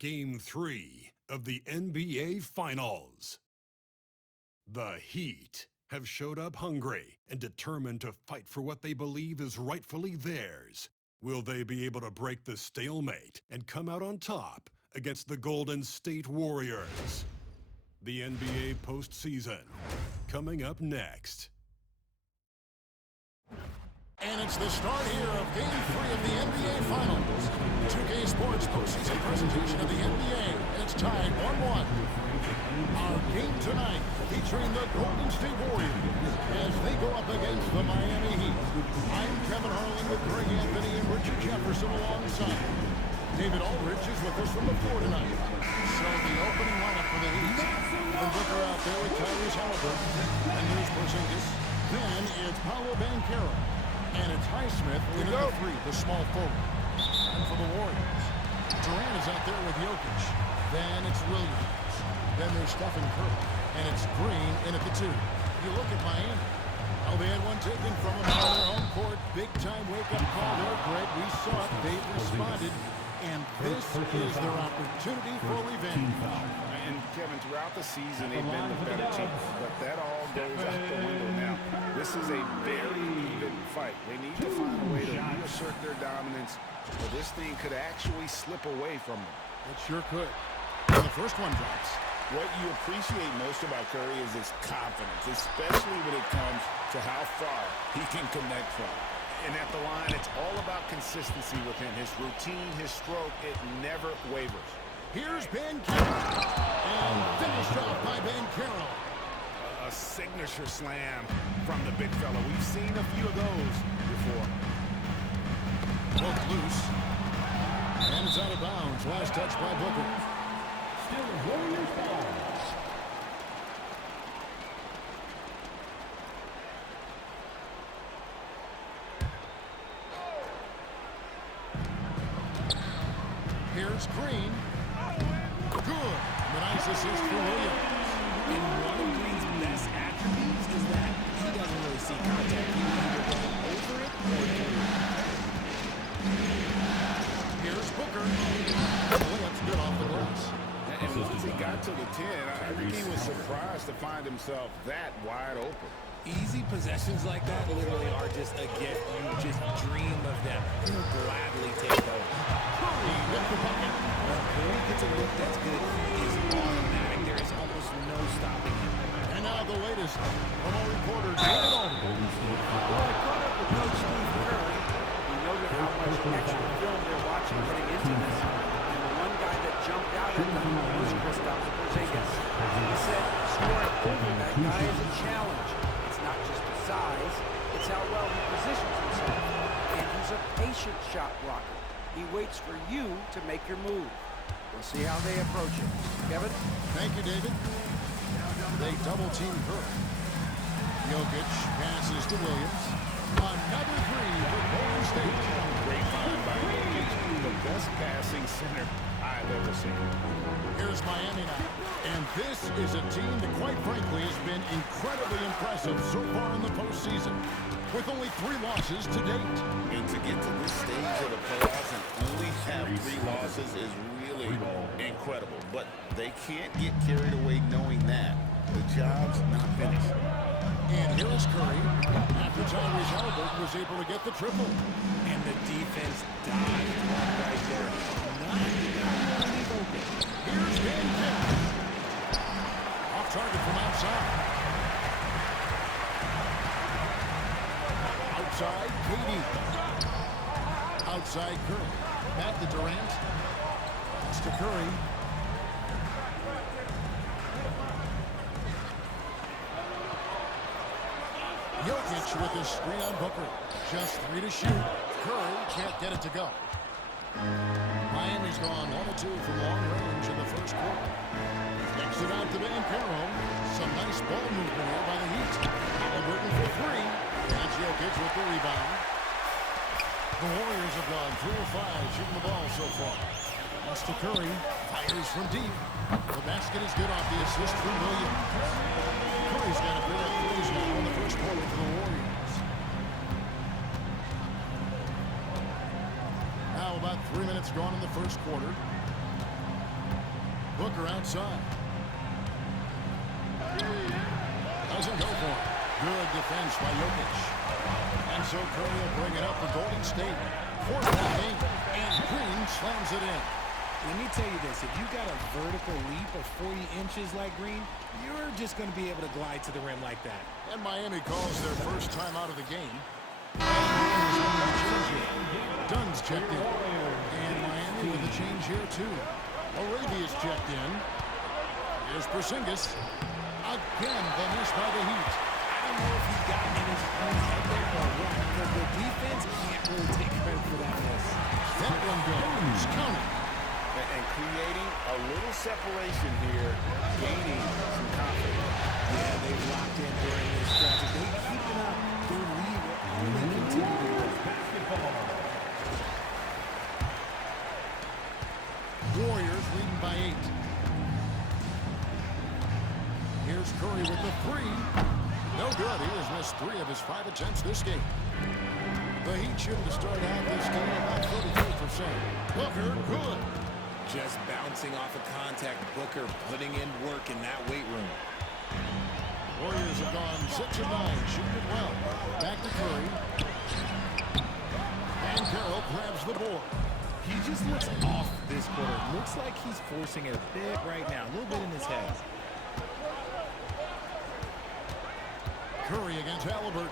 Game 3 of the NBA Finals. The Heat have showed up hungry and determined to fight for what they believe is rightfully theirs. Will they be able to break the stalemate and come out on top against the Golden State Warriors? The NBA postseason, coming up next. And it's the start here of Game 3 of the NBA Finals. 2K Sports postseason presentation of the NBA. And it's tied 1-1. Our game tonight featuring the Golden State Warriors as they go up against the Miami Heat. I'm Kevin Harlan with Greg Anthony and Richard Jefferson alongside. David Aldridge is with us from the floor tonight. So the opening lineup for the Heat. And Booker out there with Tyrese Halliburton. And there's Porzingis. Then it's Paolo Banchero. And it's Highsmith in at the three, the small forward. And for the Warriors, Durant is out there with Jokic. Then it's Williams. Then there's Stephen Curry. And it's Green in at the two. You look at Miami. Oh, they had one taken from them on their home court. Big-time wake-up call there, Greg. We saw it. They've responded. And this is their opportunity for revenge. And Kevin, throughout the season, they've been the better team. But that all goes out the window now. This is a very even fight. They need to find a way to reassert their dominance, or this thing could actually slip away from them. It sure could. And the first one drops. What you appreciate most about Curry is his confidence, especially when it comes to how far he can connect from. And at the line, it's all about consistency with him. His routine, his stroke, it never wavers. Here's Banchero. And finished off by Banchero. A signature slam from the big fella. We've seen a few of those before. Both loose. And it's out of bounds. Last touch by Booker. Still a Warriors ball. Here's Green. Good. The nice assist for Williams. And one of Green's best attributes is that he doesn't really see contact. He can either go over it or through it. Here's Booker. The layup's good off the glass. And once he got to the 10, I think he was surprised to find himself that wide open. Easy possessions like that literally are just a gift. You just dream of them. You'll gladly take those. Curry with the bucket. When Curry gets a look that's good, he is automatic. There is almost no stopping him. And now the latest from our reporter, David Aldridge. Well, I caught up with Coach Steve Curry. He noted how much extra film they're watching heading into this. And the one guy that jumped out at them was Kristaps Porzingis. He said scoring over that guy is a challenge. It's not just the size, it's how well he positions himself. And he's a patient shot blocker. He waits for you to make your move. We'll see how they approach it. Kevin? Thank you, David. They double-team Curry. Jokic passes to Williams. Another three for Golden State. Great find by Jokic, the best passing center I've ever seen. Here's Miami now. And this is a team that, quite frankly, has been incredibly impressive so far in the postseason, with only 3 losses to date. And to get to this stage of the playoffs and only have 3 losses is really incredible. But they can't get carried away knowing that the job's not finished. And here is Curry after Tyrese Halliburton was able to get the triple. And the defense dived right there. Not leave open. Here's Banchero. Off target from outside. Outside, KD. Outside, Curry. Back to Durant. It's to Curry. Jokic with his screen on Booker. Just 3 to shoot. Curry can't get it to go. Miami's gone 1-2 from long range in the first quarter. Kicks it out to Banchero. Some nice ball movement here by the Heat. Halliburton for 3. And Jokic with the rebound. The Warriors have gone 3 of 5 shooting the ball so far. That's to Curry. Fires from deep. The basket is good off the assist from Williams. Curry's got a bit of threes now in the first quarter for the Warriors. Now about 3 minutes gone in the first quarter. Booker outside. Doesn't go for it. Good defense by Jokic. And so Curry will bring it up for Golden State. Fourth game, and Green slams it in. Let me tell you this, if you got a vertical leap of 40 inches like Green, you're just going to be able to glide to the rim like that. And Miami calls their first time out of the game. Dunn's checked in. And Miami with a change here too. Arabia's checked in. Here's Porzingis. Again, the miss by the Heat. I don't know if he got in his own head there or what, because the defense can't really take credit for that miss. That one goes. Counting. And creating a little separation here, gaining some confidence. Yeah, they've locked in during this stretch. If they keep it up, their lead will only continue to grow. Warriors leading by 8. Here's Curry with the three. No good. He has missed 3 of his 5 attempts this game. The Heat shouldn't have started out this game about 33%. Booker, good. Just bouncing off of contact, Booker putting in work in that weight room. Warriors have gone 6 of 9, shooting it well. Back to Curry. And Carroll grabs the board. He just looks off this quarter. Looks like he's forcing it a bit right now, a little bit in his head. Curry against Halliburton.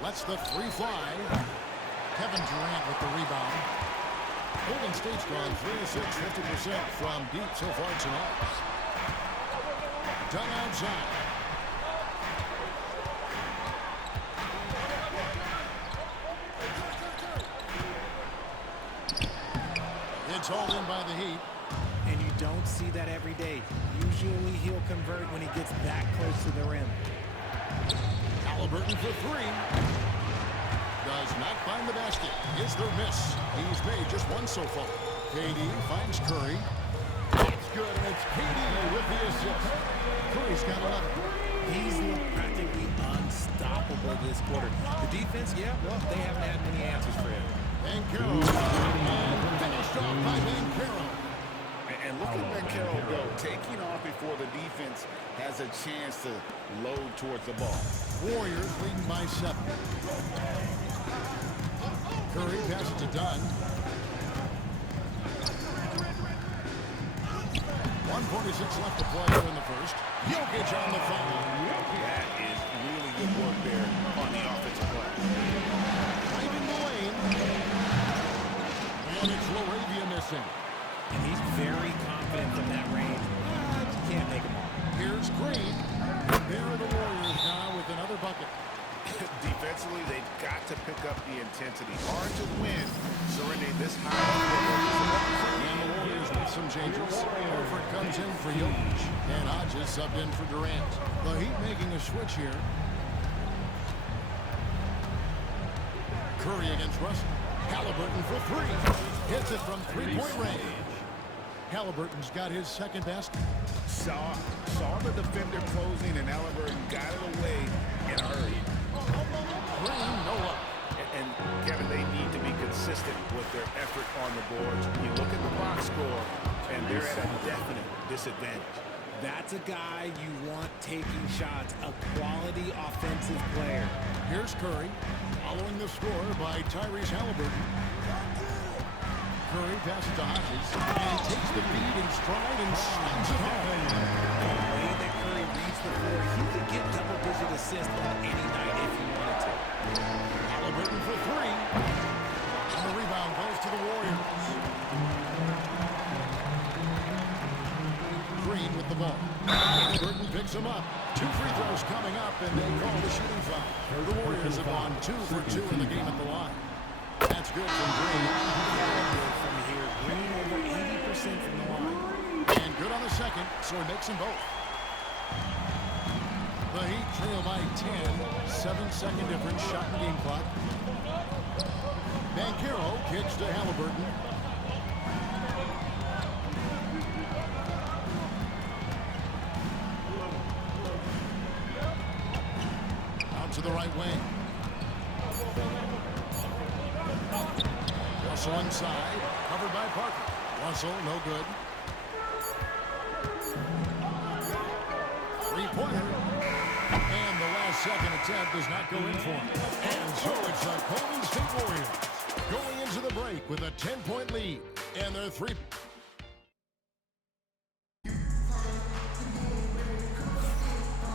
Lets the three fly. Kevin Durant with the rebound. Golden State's gone 3 of 6, 50% from deep so far tonight. Done outside. It's hauled in by the Heat. And you don't see that every day. Usually he'll convert when he gets that close to the rim. Halliburton for 3. Does not find the basket. Is their miss. He's made just 1 so far. KD finds Curry. It's good, and it's KD with the assist. Curry's got 11. He's looked practically unstoppable this quarter. The defense, yeah, well, they haven't had many answers for him. Banchero. And finished off by Banchero. And look at Banchero go, taking off before the defense has a chance to load towards the ball. Warriors leading by 7. Curry passes to Dunn. 1:46 left to play here in the first. Jokic on the foul. That is really good work there on the offensive glass. Driving the lane. And it's Laravia missing. And he's very confident from that range. You can't make him all. Here's Green. There are the Warriors now with another bucket. Defensively, they've got to pick up the intensity. Hard to win surrendering this high. And the Warriors with some changes. Horford comes in for Jokic. And Hodges subbed in for Durant. The Heat making a switch here. Curry against Russell. Halliburton for 3. Hits it from 3-point range. Halliburton's got his second basket. Saw the defender closing, and Halliburton got it away in a hurry. Green, no luck. And Kevin, they need to be consistent with their effort on the boards. You look at the box score, and they're at a definite disadvantage. That's a guy you want taking shots, a quality offensive player. Here's Curry, following the score by Tyrese Halliburton. Curry passes to Hodges, and takes the feed in stride and slams it home. The way that Curry reads the floor, he could get double-digit assists on any night if he wanted to. Halliburton for 3. And the rebound goes to the Warriors. Green with the ball. Halliburton picks him up. 2 free throws coming up, and they call the shooting foul. The Warriors have gone 2 for 2 in the game at the line. That's good from Green. From here, Green over 80% from the line. And good on the second, so he makes them both. The Heat trail by 10. 7-second difference, shot and game clock. Banchero kicks to Halliburton. Out to the right wing. Russell inside, covered by Parker. Russell, no good. Three-pointer. And the last second attempt does not go in for him. And so it's the Golden State Warriors going into the break with a 10-point lead. And their three...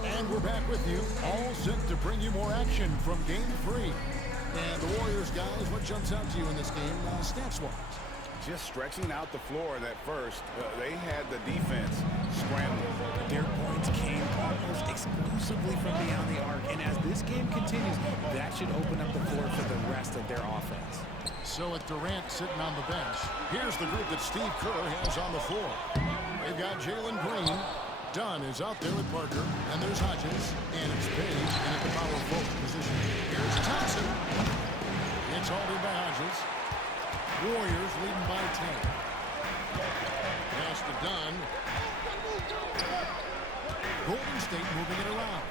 And we're back with you, all set to bring you more action from Game 3. And the Warriors, guys, what jumps out to you in this game, stats-wise? Just stretching out the floor at first. They had the defense scrambling. Their points came almost exclusively from beyond the arc, and as this game continues, that should open up the floor for the rest of their offense. So with Durant sitting on the bench, here's the group that Steve Kerr has on the floor. They've got Jalen Green. Dunn is out there with Parker, and there's Hodges, and it's Page in at the power forward position. Here's Thompson. It's halted by Hodges. Warriors leading by 10. Pass to Dunn. Golden State moving it around.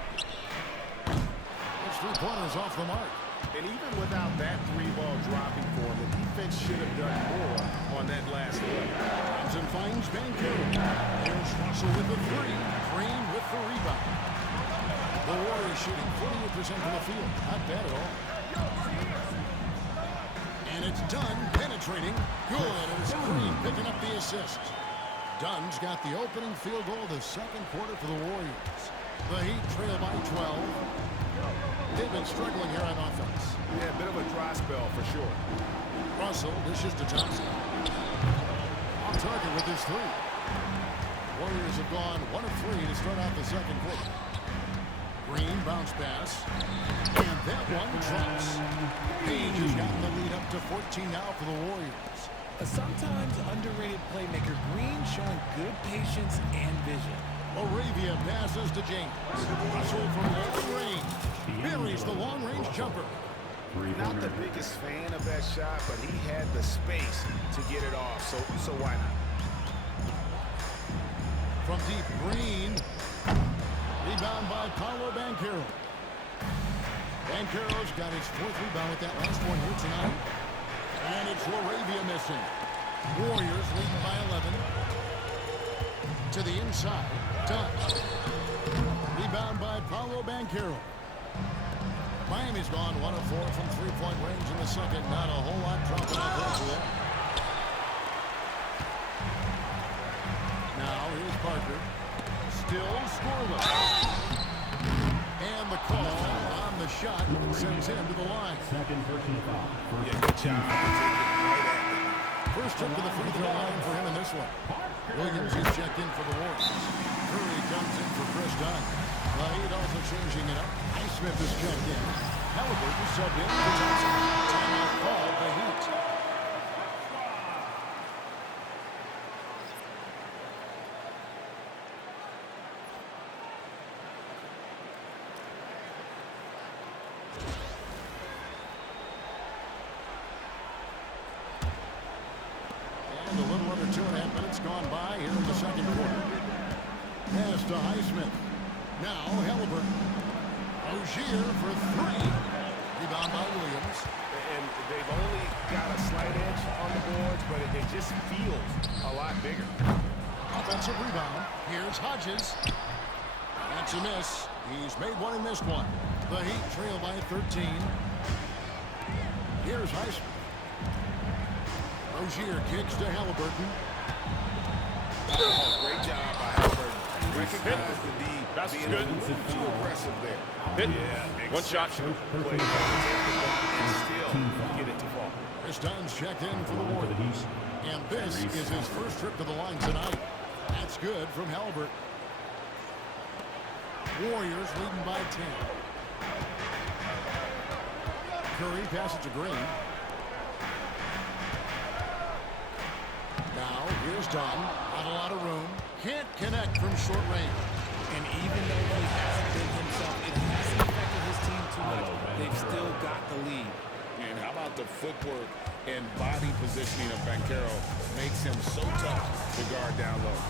This three-pointer's off the mark. And even without that three-ball dropping for him, the defense should have done more on that last play. Thompson finds Banchero. Here's Russell with the three. Green with the rebound. The Warriors shooting 48% from the field. Not bad at all. And it's Dunn penetrating. Good. It's Green picking up the assist. Dunn's got the opening field goal of the second quarter for the Warriors. The Heat trail by 12. They've been struggling here on offense. Yeah, a bit of a dry spell for sure. Russell dishes to Thompson. On target with his three. Warriors have gone 1 of 3 to start out the second quarter. Green bounce pass. And that one drops. Page has gotten the lead up to 14 now for the Warriors. A sometimes underrated playmaker, Green showing good patience and vision. Moravia passes to James. Russell from long range. Buries the long-range jumper. Not the biggest fan of that shot, but he had the space to get it off, so why not? From deep, Green. Rebound by Paolo Banchero. Banchero's got his 4th rebound with that last one here tonight. And it's Moravia missing. Warriors leading by 11. To the inside. Dunn. Rebound by Paolo Banchero. Miami's gone 1 of 4 from three-point range in the second. Not a whole lot dropping off those there. Now here's Parker. Still scoreless. And the call on the shot sends him to the line. Second personal foul. Yeah, good job. First trip to the free throw line for him in this one. Williams is checked in for the Warriors. Curry comes in for Chris Dunn. Heat also changing it up. Highsmith is checked in. Halliburton subbed in for Johnson. Timeout called the Heat. And a little under 2.5 minutes gone by here in the second quarter. Pass to Highsmith. Now Halliburton. Rozier for 3. Rebound by Williams. And they've only got a slight edge on the boards, but it just feels a lot bigger. Offensive rebound. Here's Hodges. That's a miss. He's made one and missed one. The Heat trail by 13. Here's Highsmith. Rozier kicks to Halliburton. Oh, great job by Halliburton. Recognize the D. That's being good. a little too aggressive there. Hit. Yeah, One shot. Play and still get it to fall. Chris Dunn's checked in for the Warriors. And this is his first trip to the line tonight. That's good from Halliburton. Warriors leading by 10. Curry passes to Green. Now here's Dunn. Not a lot of room. Can't connect from short range. And even though he hasn't been himself, it hasn't affected his team too much. They've still got the lead. And how about the footwork and body positioning of Banchero makes him so tough to guard down low.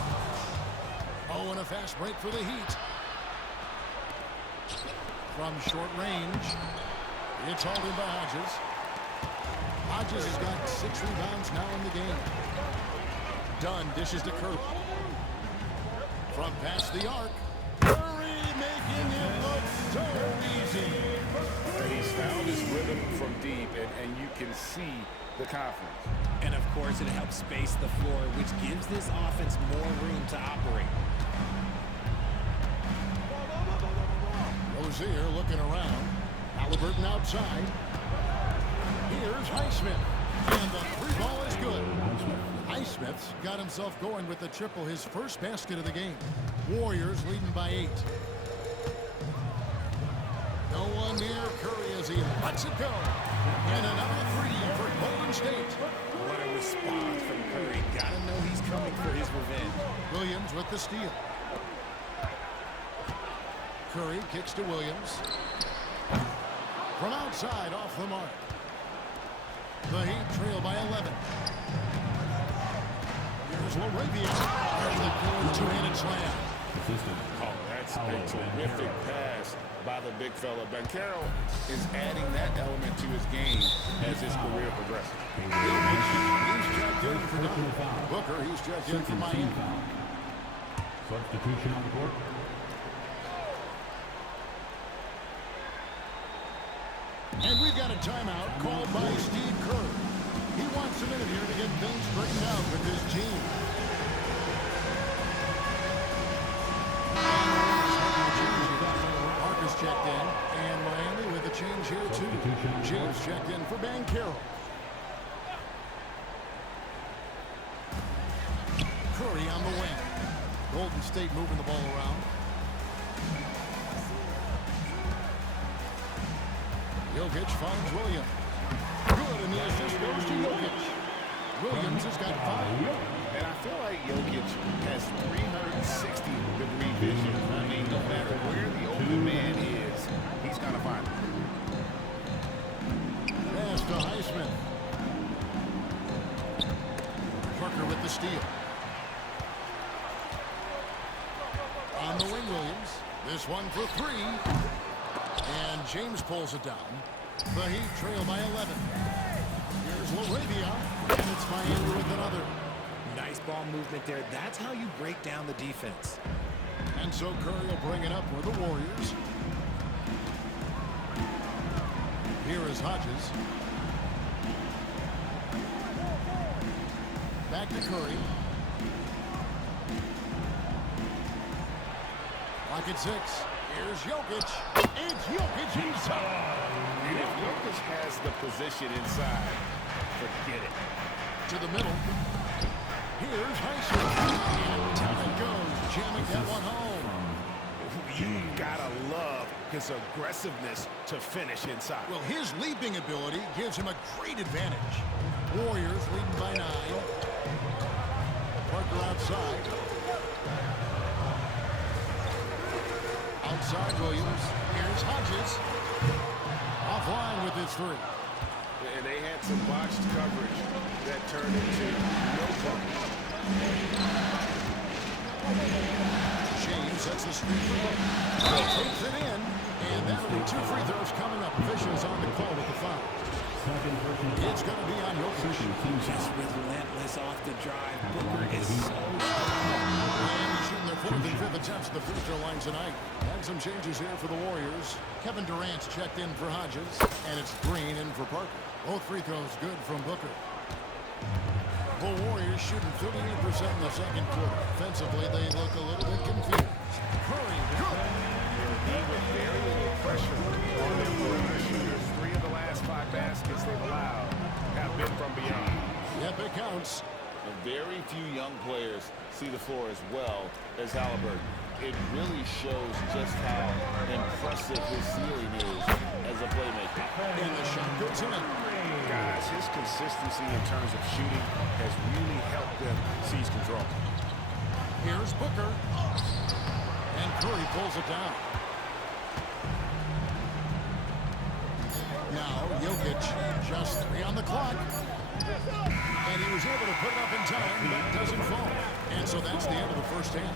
Oh, and a fast break for the Heat. From short range, it's holding by Hodges. Hodges has got 6 rebounds now in the game. Dunn dishes to Curry. From past the arc. Curry making it look so easy. He's found his rhythm from deep, and you can see the confidence. And of course, it helps space the floor, which gives this offense more room to operate. Rozier looking around. Halliburton outside. Here's Highsmith. And the three ball is good. Highsmith's got himself going with the triple, his first basket of the game. Warriors leading by 8. No one near Curry as he lets it go. And another three for Golden State. What a response from Curry. Gotta know he's coming for his revenge. Williams with the steal. Curry kicks to Williams. From outside, off the mark. The Heat trail by 11. Here's Laravia. There's the good two-handed slam. Oh, that's a terrific pass by the big fella. Banchero is adding that element to his game as his career progresses. He's checked in for Dunn. Booker, he's checked in for Miami. Substitution on the court. And we've got a timeout called by Steve Kerr. He wants a minute here to get things straightened out with his team. Parker's checked in, and Miami with a change here too. James checked in for Banchero. Curry on the wing. Golden State moving the ball around. Jokic finds Williams. Good, and the assist goes to Jokic. Williams has got 5. And I feel like Jokic has 360-degree vision. I mean, no matter where the open man is, he's going to find him. Pass to Highsmith. Parker with the steal. On the wing, Williams. This one for 3. And James pulls it down. The Heat trail by 11. Here's Laravia. And it's Miami with another. Nice ball movement there. That's how you break down the defense. And so Curry will bring it up for the Warriors. Here is Hodges. Back to Curry. Lock at 6. Here's Jokic. It's Jokic inside. And if Jokic has the position inside, forget it. To the middle. Here's Highsmith. And down it goes. Jamming that one home. You gotta love his aggressiveness to finish inside. Well, his leaping ability gives him a great advantage. Warriors leading by 9. Parker outside. Outside Williams. Here's Hodges. Offline with his 3. And they had some botched coverage that turned into no coverage. James sets the screen for Booker. Takes it in. And that'll be 2 free throws coming up. Officials on the call with the foul. It's going to be on Jokic. Just relentless off the drive. Booker is so strong. And he's shooting their 4th and 5th attempts at the free throw line tonight. And some changes here for the Warriors. Kevin Durant's checked in for Hodges. And it's Green in for Parker. Both free throws good from Booker. The Warriors shooting 38% in the second quarter. Offensively, they look a little bit confused. Curry, good. With very little pressure on their perimeter shooters. 3 of the last 5 baskets they've allowed have been from beyond. Yep, it counts. And very few young players see the floor as well as Halliburton. It really shows just how impressive his ceiling is as a playmaker. And the shot goes in. Guys, his consistency in terms of shooting has really helped them seize control. Here's Booker. And Curry pulls it down. Now, Jokic, just 3 on the clock. And he was able to put it up in time, but doesn't fall. And so that's the end of the first half.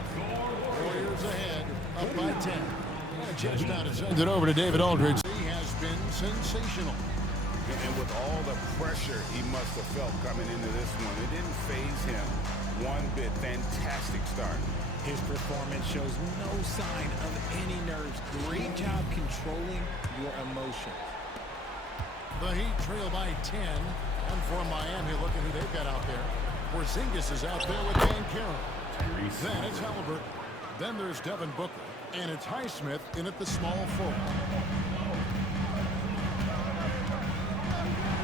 Warriors ahead, up by 10. And a chance now to send it over to David Aldridge. He has been sensational. And with all the pressure he must have felt coming into this one, it didn't faze him one bit. Fantastic start. His performance shows no sign of any nerves. Great job controlling your emotions. The Heat trail by 10. And for Miami, look at who they've got out there. Porzingis is out there with Banchero. Then it's Halliburton. Then there's Devin Booker. And it's Highsmith in at the small forward.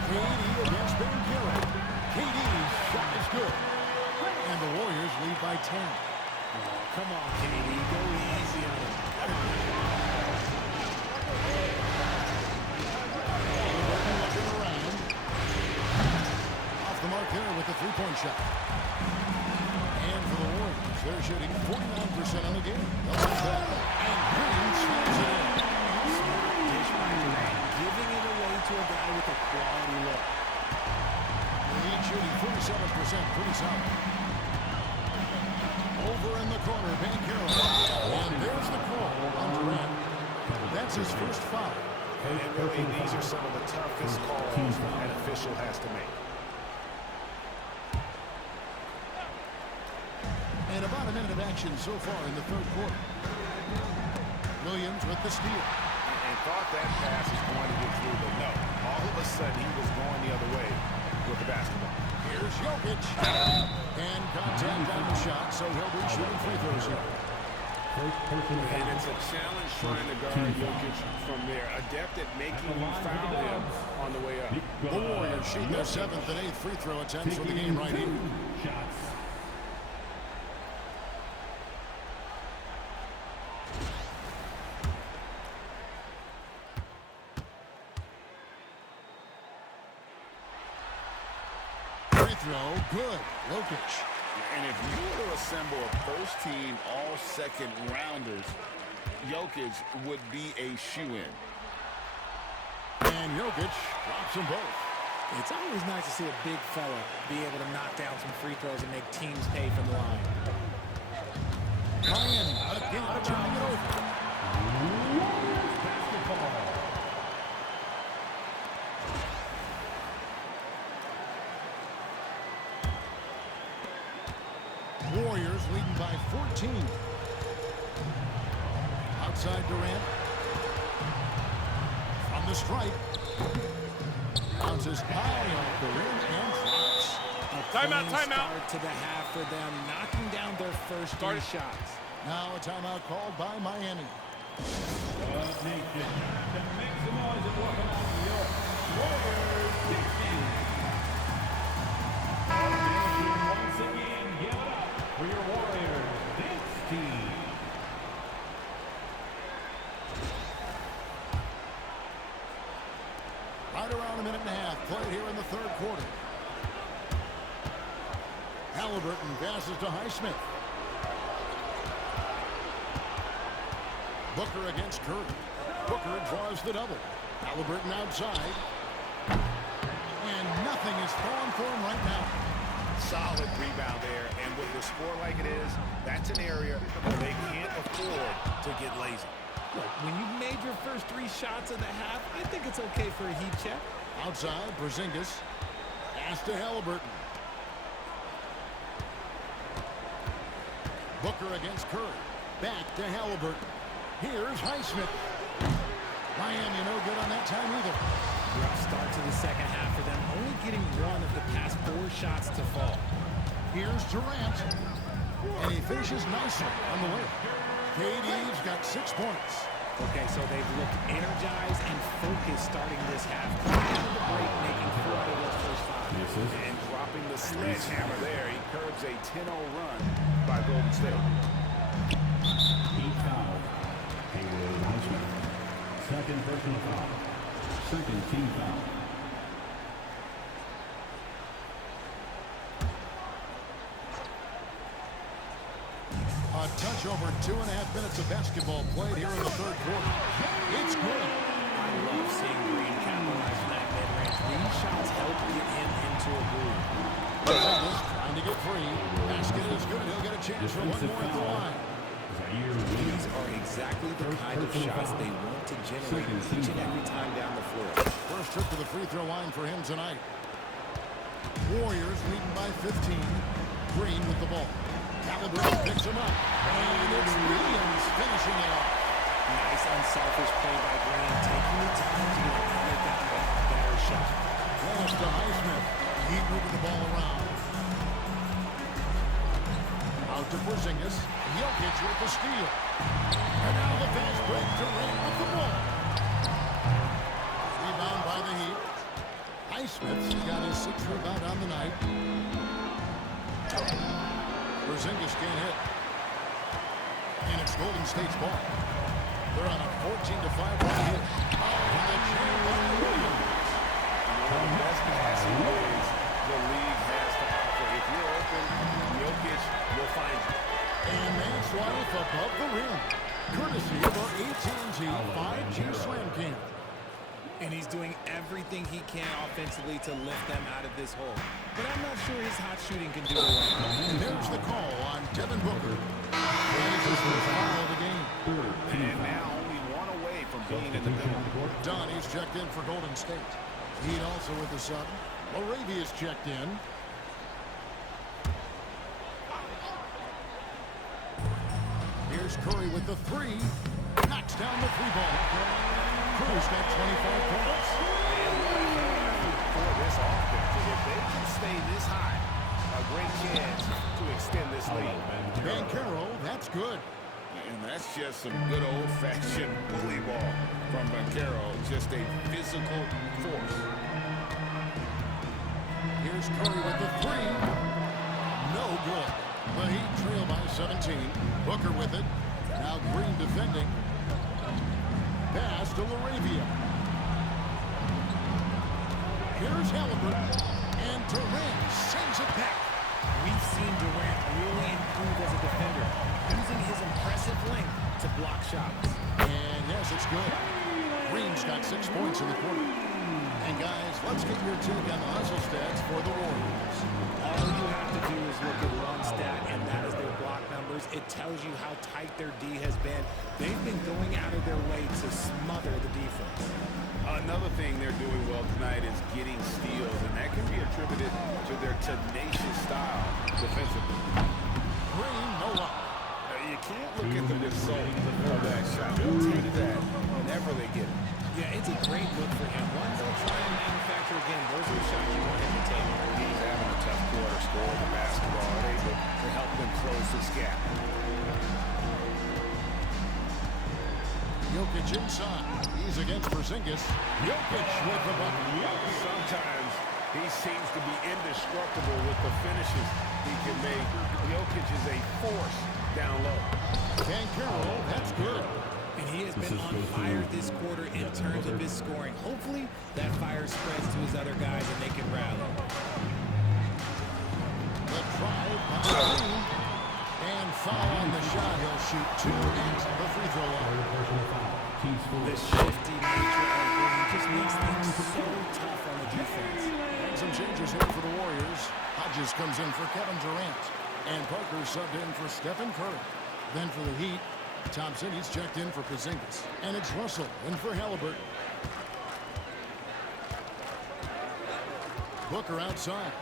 KD against Banchero. KD's shot is good. And the Warriors lead by 10. Oh, come on, KD. Go easy on him. Looking around. Off the mark there with the three-point shot. And for the Warriors, they're shooting 49% on the game. And Green slams it in. Smart dish by Durant, giving it away to a guy with a quality look. The Heat shooting 47%, pretty solid. Over in the corner, Banchero. And there's the call on Durant. That's his first foul. And really, these are some of the toughest calls an official has to make. And about a minute of action so far in the third quarter. Williams with the steal. And thought that pass was going to get through, but no. All of a sudden, he was going the other way with the basketball. Here's Jokic. And contact on the shot, so he'll be shooting free throws here. And it's a challenge trying to guard Jokic from there. Adept at making you foul him on the way up. The Warriors shoot their 7th and 8th free throw attempts for the game right here. Free throw, good. Jokic. And if you were to assemble a first-team all-second rounders, Jokic would be a shoe-in. And Jokic drops them both. It's always nice to see a big fella be able to knock down some free throws and make teams pay from the line. Miami again turning it over. Warriors leading by 14. Outside Durant. From the stripe. Bounces high off the rim and drops. Timeout. Start to the half for them, knocking down their first three shots. Now a timeout called by Miami. Once again, give it up for your Warriors dance team. Right around a minute and a half played here in the third quarter. Halliburton passes to Highsmith. Booker against Curry. Booker draws the double. Halliburton outside. And nothing is falling for him right now. Solid rebound there, and with the score like it is, that's an area where they can't afford to get lazy. Look, when you've made your first three shots of the half, I think it's okay for a heat check. Outside, Porzingis. Pass to Halliburton. Booker against Curry. Back to Halliburton. Here's Highsmith. Miami no good on that time either. Rough start to the second half for them, only getting one of the past 4 shots to fall. Here's Durant. And he finishes nicely on the way. KD's got 6 points. Okay, so they've looked energized and focused starting this half. Coming into the break, making 4 out of those first 5. And dropping the sledgehammer there, he curbs a 10-0 run by Golden State. Heat foul. Second personal foul. Second team foul. A touch over 2.5 minutes of basketball played here in the third quarter. It's good. I love seeing Green capitalize on that mid-range. These shots help get him into a groove. Trying to get free. Basket is good. He'll get a chance for one more at the line. These are exactly the kind of shots they want to generate each and every time down the floor. First trip to the free throw line for him tonight. Warriors leading by 15. Green with the ball. Halliburton picks him up. And it's Williams finishing it off. Nice unselfish play by Green, taking the time to make that a better shot. Pass to Highsmith. He moving the ball around. Out to Porzingis. Jokic with the steal. And now the fast break. Durant with the ball. Rebound by the Heat. Highsmith's got his 6th rebound on the night. Porzingis can't hit. And it's Golden State's ball. They're on a 14-5 run hit. And the chair by Williams. One of the best passing ways the league has to offer. If you're open, Jokic will find you. And that's life above the rim. Courtesy of our AT&T 5G Slam Cam. And he's doing everything he can offensively to lift them out of this hole. But I'm not sure his hot shooting can do it right now. And there's the call on Devin Booker. That is his first foul of the game. And now only one away from being in the middle. Donnie's checked in for Golden State. Heat also with the sub. Laravia's checked in. Here's Curry with the 3. Knocks down the 3-ball. Cruz got 25 points. For this offense, if they can stay this high, a great chance to extend this lead. Banchero, that's good. And that's just some good old-fashioned bully ball from Banchero. Just a physical force. Here's Curry with the 3. No good. The Heat trail by 17. Booker with it. Now Green defending. Pass to Laravia. Here's Halliburton. And Durant sends it back. We've seen Durant really improve as a defender, using his impressive length to block shots. And yes, it's good. Green's got 6 points in the quarter. And guys, let's get your take on the hustle stats for the Warriors. All you have to do is look at one stat, and that is their block numbers. It tells you how tight their D has been. They've been going out of their way to smother the defense. Another thing they're doing well tonight is getting steals, and that can be attributed to their tenacious style defensively. Green, no luck. You can't look at the result of that shot. They'll take that whenever they get it. Yeah, it's a great look for him. Ones they'll try and manufacture again. Those are the shots you want him to take. He's having a tough quarter, scoring the basketball, and able to help them close this gap. Jokic inside. He's against Porzingis. Jokic with the bucket. Sometimes he seems to be indestructible with the finishes he can make. Jokic is a force down low. Banchero, that's good. And he has been on fire this quarter in terms of his scoring. Hopefully, that fire spreads to his other guys and they can rally. The drive by Green. And foul on the shot. He'll shoot 2 at the free throw line. The shifty nature of Green just makes things so tough on the defense. And some changes here for the Warriors. Hodges comes in for Kevin Durant. And Parker subbed in for Stephen Curry. Then for the Heat, Thompson, he's checked in for Porzingis. And it's Russell in for Halliburton. Booker outside.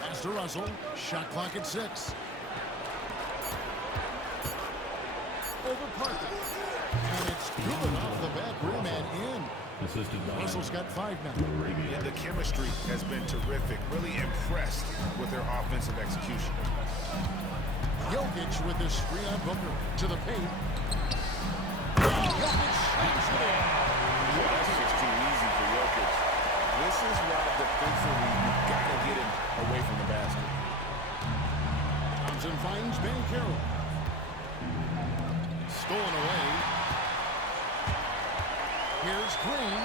Pass to Russell. Shot clock at 6. Over Parker. And it's good off the back rim and in. Russell's got 5 now. And the chemistry has been terrific. Really impressed with their offensive execution. Jokic with the screen on Booker to the paint. Jokic shoots it in. That's just too easy for Jokic. This is why defensively you've got to get him away from the basket. Thompson finds Banchero. Stolen away. Here's Green.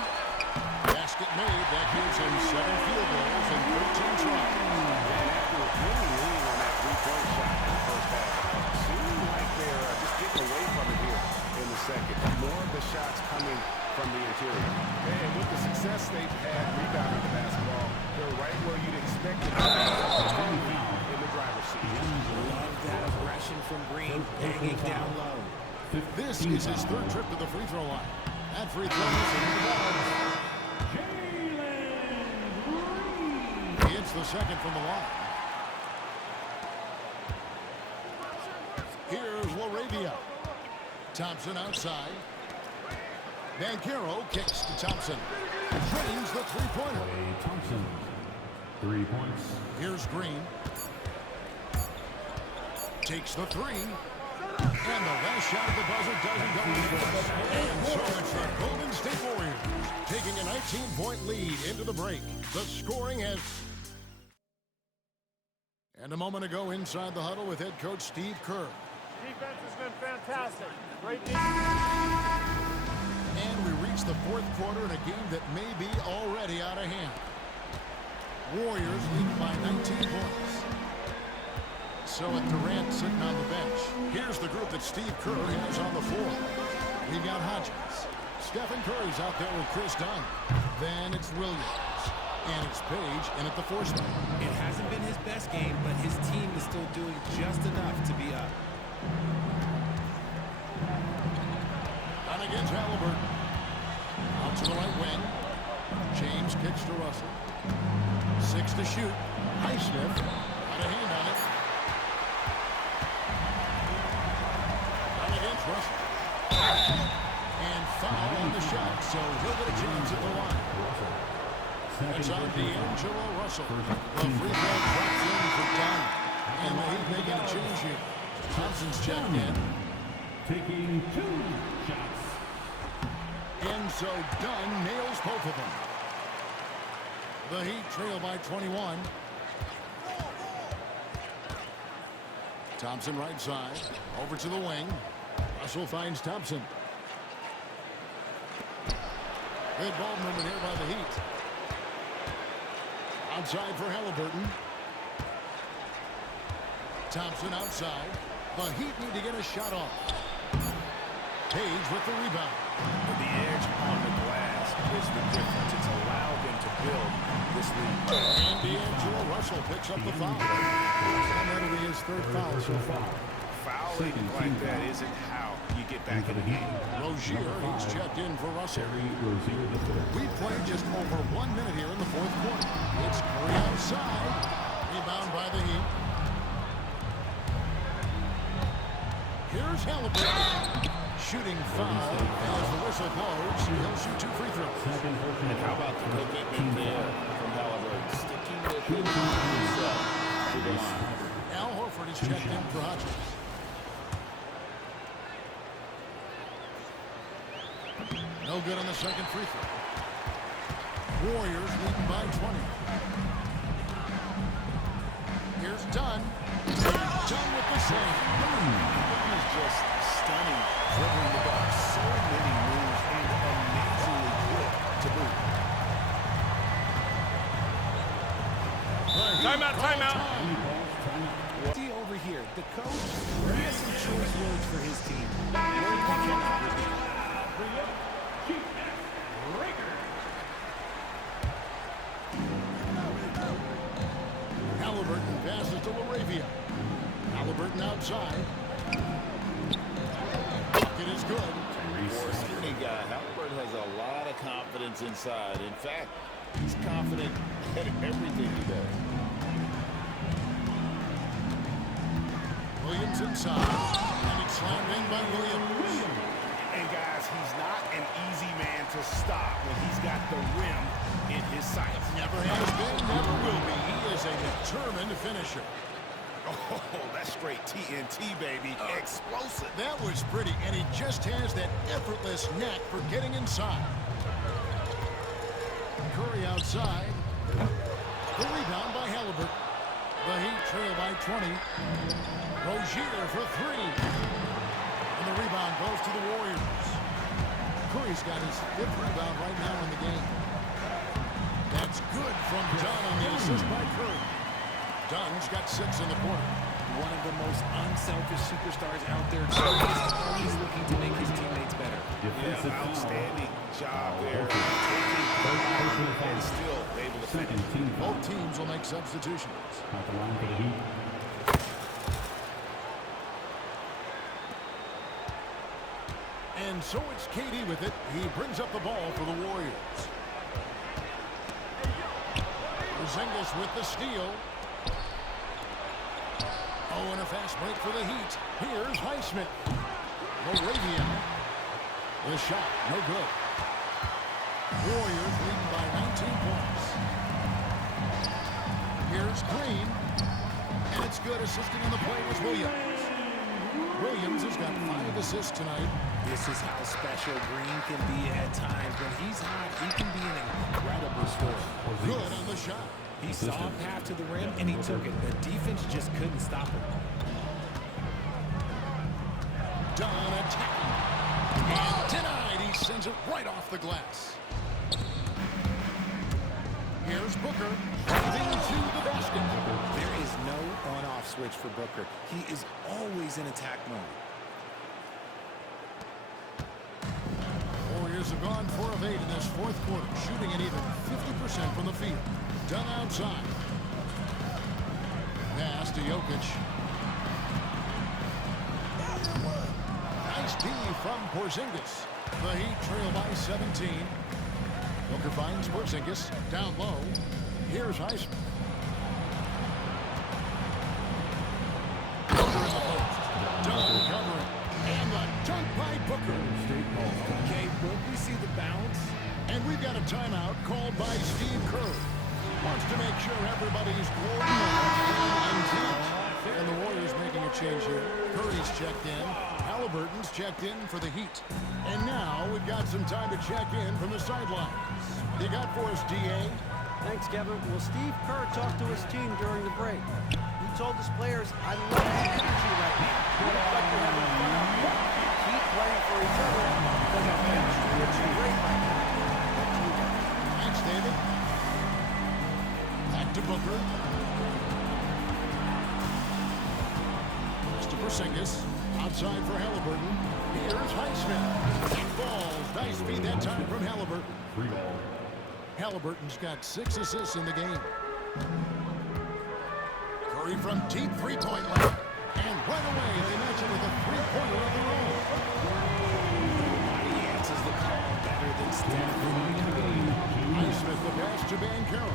Basket made. That gives him 7 field goals and 13 tries. And after really leaning on that 3-point shot in the first half, it seemed like they're just getting away from it here in the second. More of the shots coming from the interior. And with the success they've had rebounding the basketball, they're right where you'd expect them to be in the driver's seat. Love that aggression from Green, hanging down low. This is his 3rd trip to the free throw line. That free throw is in the ball. the second from the line. Here's Laravia. Thompson outside. Banchero kicks to Thompson. Drains the three-pointer. Thompson, 3 points. Here's Green. Takes the three. And the last shot of the buzzer doesn't go in. And so it's the Golden State Warriors taking a 19-point lead into the break. The scoring has... And a moment ago inside the huddle with head coach Steve Kerr. Defense has been fantastic. Great defense. And we reach the fourth quarter in a game that may be already out of hand. Warriors lead by 19 points. So with Durant sitting on the bench, here's the group that Steve Kerr has on the floor. We've got Hodgins. Stephen Curry's out there with Chris Dunn. Then it's Williams. And it's Page in at the four spot. It hasn't been his best game, but his team is still doing just enough to be up. On against Halliburton. Out to the right wing. James kicks to Russell. 6 to shoot. Highsmith got a hand on it. On against Russell. And foul on the shot, so he'll get a chance at the line. It's on D'Angelo Russell. The free throw drops in for Dunn. And the Heat making a change here. Thompson's checked in. Taking 2 shots. And so Dunn nails both of them. The Heat trail by 21. Thompson right side. Over to the wing. Russell finds Thompson. Good ball movement here by the Heat. Outside for Halliburton. Thompson outside. The Heat need to get a shot off. Page with the rebound. The edge on the glass is the difference. It's allowed them to build this lead. And D'Angelo Russell picks up the foul. And that'll be his third foul so far. Fouling like that isn't how you get back in the game. Rozier, he's checked in for Russell. We've played just over 1 minute here in the fourth quarter. It's Curry outside. Rebound by the Heat. Here's Halliburton. Shooting foul as the whistle blows. He'll shoot 2 free throws. And how about the commitment there from Halliburton? Sticking with himself to the line. Al Horford is checked in for Hodgins. No good on the second free throw. Warriors leading by 20. Here's Dunn. Dunn with the save. That was just stunning, dribbling the ball. So many moves and amazingly quick to boot. Timeout, timeout. See over here, the coach, he has some choice words for his team. Words he cannot repeat. Halliburton passes to Laravia. Halliburton outside. It is good. For a skinny guy, Halliburton has a lot of confidence inside. In fact, he's confident at everything he does. Williams inside. And it's slammed in by Williams. And guys, he's not an easy man to stop when he's got the rim in his sights. Never has been, never will be. He is a determined finisher. Oh, that's straight TNT, baby. Explosive. That was pretty, and he just has that effortless knack for getting inside. Curry outside. The rebound by Halliburton. The Heat trail by 20. Rozier for 3. And the rebound goes to the Warriors. Curry's got his 5th rebound right now in the game. That's good from Dunn on the assist by Curry. Dunn's got 6 in the quarter. One of the most unselfish superstars out there. He's always looking to make his teammates better. Yeah, outstanding job there. And still able to finish. Both teams will make substitutions. At the line for the Heat. And so it's KD with it. He brings up the ball for the Warriors. Porzingis with the steal. Oh, and a fast break for the Heat. Here's Highsmith. Moravian. The shot, no good. Warriors leading by 19 points. Here's Green. And it's good. Assisting on the play was Williams. Williams has got 5 assists tonight. This is how special Green can be at times. When he's hot, he can be an incredible scorer. Good on the shot. He saw a path to the rim, and he took it. The defense just couldn't stop him. Done attacking. And denied. He sends it right off the glass. Here's Booker. Driving to the basket. There is no on-off switch for Booker. He is always in attack mode. Warriors have gone 4 of 8 in this fourth quarter, shooting at even 50% from the field. Done outside. Pass to Jokic. Nice D from Porzingis. The Heat trail by 17. Booker finds Porzingis down low. Here's Highsmith. Booker in the post. Done covering. And the dunk by Booker. Okay, Book, we see the bounce. And we've got a timeout called by Steve Kerr. Wants to make sure everybody's coordinated. And the Warriors making a change here. Curry's checked in. Halliburton's checked in for the Heat. And now we've got some time to check in from the sidelines. You got for us, DA? Thanks, Kevin. Well, Steve Kerr talked to his team during the break. He told his players, I love the energy right now. It looks like they're having fun out there. Keep playing for each other because our chemistry looks great right now. Thanks, David. Back to Booker. Pass to Porzingis. Outside for Halliburton. Here's Highsmith. It falls. Nice feed that time from Halliburton. Halliburton's got 6 assists in the game. Curry from deep three-point line. And right away, they match it with a three-pointer of their own. Nobody answers the call better than Steph. Highsmith the pass to Banchero.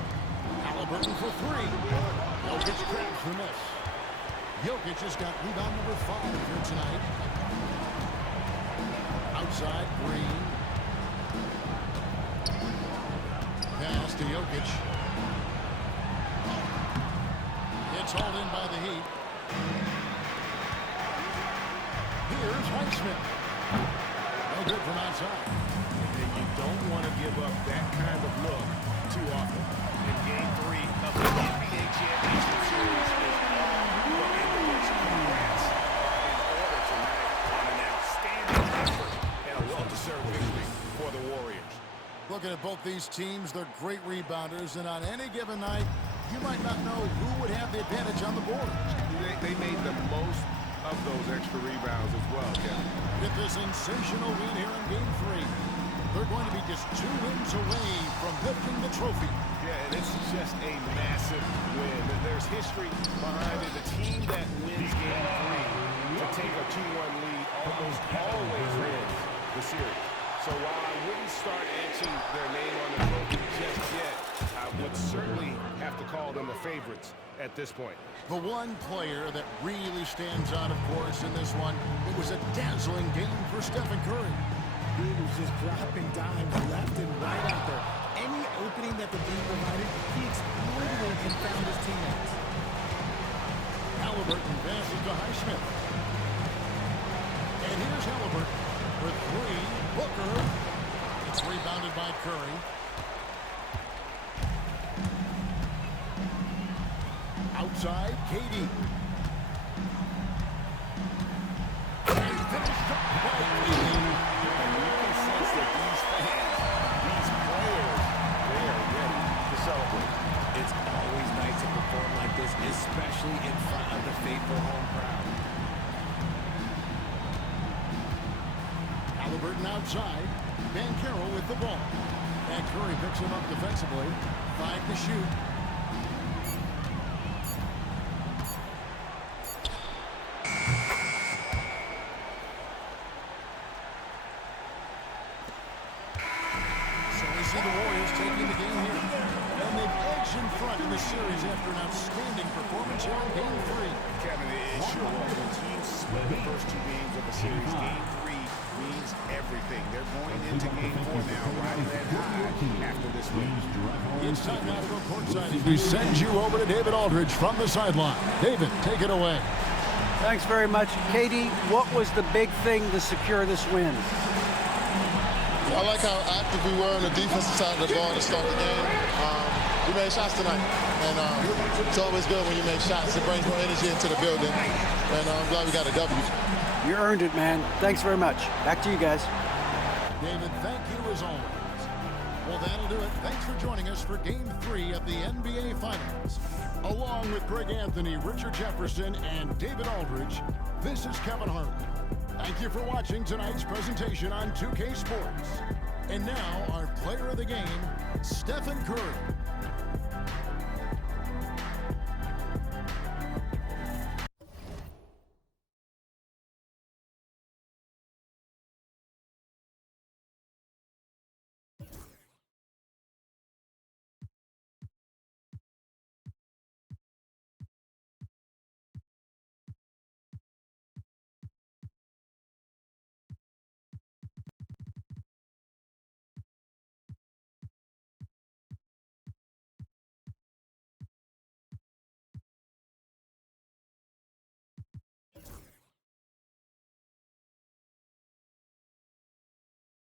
Halliburton for 3. Jokic grabs the miss. Jokic has got rebound number 5 here tonight. Outside, Green. Pass to Jokic. It's hauled in by the Heat. Here's Highsmith. No good from outside. And you don't want to give up that kind of look too often. In Game 3 of the NBA Championship Series is all but in the books. Congrats in order tonight on an outstanding effort and a well-deserved victory for the Warriors. Looking at both these teams, they're great rebounders, and on any given night, you might not know who would have the advantage on the board. They made the most of those extra rebounds as well, Kevin. With a sensational win here in Game 3, they're going to be just 2 wins away from lifting the trophy. Yeah, and it's just a massive win. There's history behind it. The team that wins Game 3 to take a 2-1 lead almost always wins the series. So while I wouldn't start etching their name on the trophy just yet, I would certainly have to call them the favorites at this point. The one player that really stands out, of course, in this one, it was a dazzling game for Stephen Curry. He was just dropping dimes left and right out there. Any opening that the team provided, he exploited and found his teammates. Halliburton passes to Highsmith. And here's Halliburton with 3. Booker. It's rebounded by Curry. Outside, KD. And finished up by KD. And you can sense that these fans, these players, they are ready to celebrate. It's always nice to perform like this, especially in front of the faithful home crowd. Halliburton outside. Banchero with the ball. And Curry picks him up defensively. 5 to shoot. So we see the Warriors taking the game here. And they they've edged in front in the series after an outstanding performance here in Game 3. Kevin, it sure was. When teams split the first two games of the series, Game 3 means everything. They're going into Game 4 now, riding that high after this win. It's time now to go courtside. We send you over to David Aldridge from the sideline. David, take it away. Thanks very much. Katie, what was the big thing to secure this win? I like how active we were on the defensive side of the ball to start the game. We made shots tonight, and it's always good when you make shots. It brings more energy into the building, and I'm glad we got a W. You earned it, man. Thanks very much. Back to you guys. David, thank you as always. Well, that'll do it. Thanks for joining us for Game 3 of the NBA Finals. Along with Greg Anthony, Richard Jefferson, and David Aldridge, this is Kevin Harlan. Thank you for watching tonight's presentation on 2K Sports. And now, our player of the game, Stephen Curry.